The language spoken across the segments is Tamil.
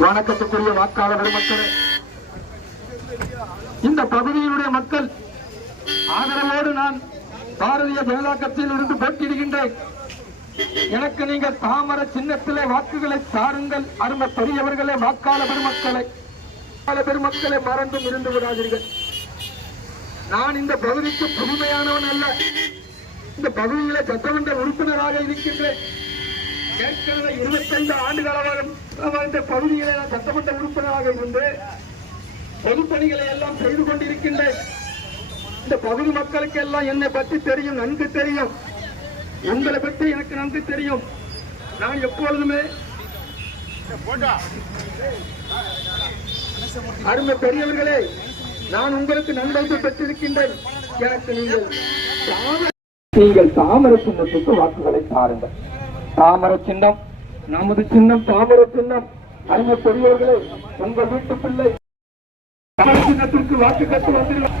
வணக்கத்துக்குரிய வாக்காளர்கள் மக்களே இந்த பகுதியினுடைய மக்கள் ஆதரவோடு நான் பாரதிய ஜனதா கட்சியில் இருந்து போட்டியிடுகின்றேன். எனக்கு நீங்கள் தாமர சின்னத்திலே வாக்குகளை சாருங்கள் அருமை பெரியவர்களே வாக்காள பெருமக்களை. பல பெருமக்களை மறந்தும் இருந்து விடாதீர்கள். நான் இந்த பகுதிக்கு புதுமையானவன் அல்ல. இந்த பகுதியில சட்டமன்ற உறுப்பினராக இருக்கின்றேன். ஏற்கனவே இருபத்தைந்து ஆண்டுகாலமாக இந்த பகுதியிலே நான் சட்டமன்ற உறுப்பினராக இருந்து பொதுப்பணிகளை எல்லாம் செய்து கொண்டிருக்கின்றேன். இந்த பகுதி மக்களுக்கு எல்லாம் என்னை பற்றி தெரியும் நன்கு தெரியும். உங்களை பற்றி எனக்கு நன்கு தெரியும். நான் எப்பொழுதுமே அருமை பெரியவர்களே நான் உங்களுக்கு நன்மைக்கு பெற்றிருக்கின்றேன். எனக்கு நீங்கள் தாமரை- நீங்கள் தாமர சின்னத்துக்கு வாக்குகளை தாருங்கள். தாமர சின்னம் நமது சின்னம் தாமர சின்னம். அறிஞர் பெரியவர்களே உங்கள் வீட்டு பிள்ளை. தாமர சின்னத்திற்கு வாக்கு கட்டு வந்துடுவார்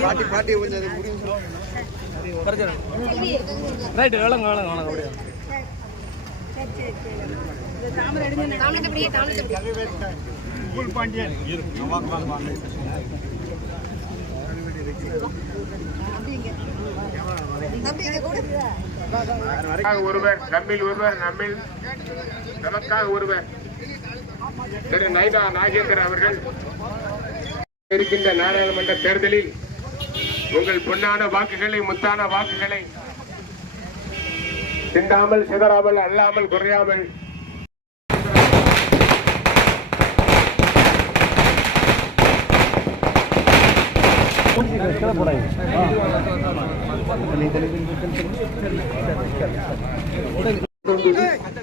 பாட்டி பாட்டி கொஞ்சம் ரைட் வேளங்க வேளங்க வேளங்க அப்படியே நமக்காக ஒருவர் நம்மில் ஒருவர் நம்மில் நமக்காக ஒருவர். திரு நைதா நாகேந்திரன் அவர்கள் இருக்கின்ற நாடாளுமன்ற தேர்தலில் உங்கள் பொன்னான வாக்குகளை முத்தான வாக்குகளை சிந்தாமல் சிதறாமல் அல்லாமல் குறையாமல்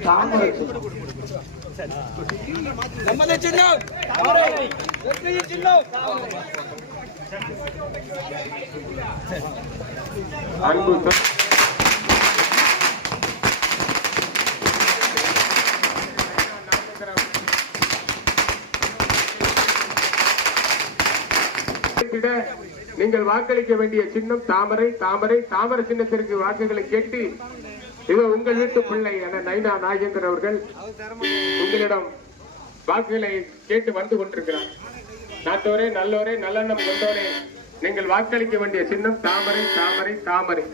தாமரை அன்பு சொ- நீங்கள் வாக்களிக்க வேண்டிய சின்னம் தாமரை தாமரை தாமரை சின்னத்திற்கு வாக்குகளை கேட்டு இது உங்கள் வீட்டு பிள்ளை என நைனா நாகேந்திரன் அவர்கள் உங்களிடம் வாக்குகளை கேட்டு வந்து கொண்டிருக்கிறார். நாட்டோரே நல்லோரே நல்லெண்ணம் கொண்டோரே நீங்கள் வாக்களிக்க வேண்டிய சின்னம் தாமரை தாமரை தாமரை.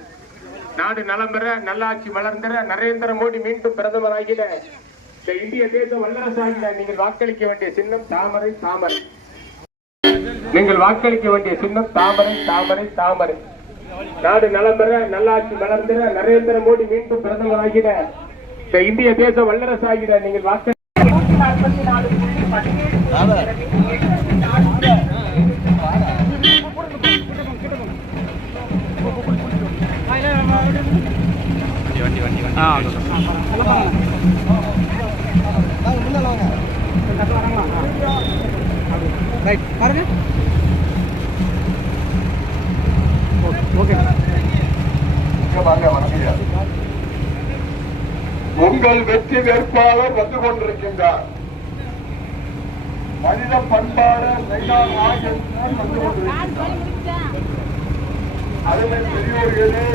நாடு நலம் பெற நல்லாட்சி வளர்ந்திட நரேந்திர மோடி மீண்டும் பிரதமராகிட இந்த இந்திய தேச வல்லரசாகிட நீங்கள் வாக்களிக்க வேண்டிய சின்னம் தாமரை தாமரை. நீங்கள் வாக்களிக்க வேண்டிய சின்னம் தாமரை தாமரை தாமரை. நாடு நலம் பெற நல்லாட்சி வளர்ந்திட நரேந்திர மோடி மீண்டும் பிரதமராகிட இந்த இந்திய தேச வல்லரசாகிட நீங்கள் வாக்கு வண்டி வண்டி வண்டி ஆ. ரைட் பாருங்க ஓகே. உங்கள் வெற்றி வேட்பாளர் வந்து கொண்டிருக்கின்றார். மனித பண்பாடு வந்து கொண்டிருக்கின்றார். அருமை பெரியோர்களே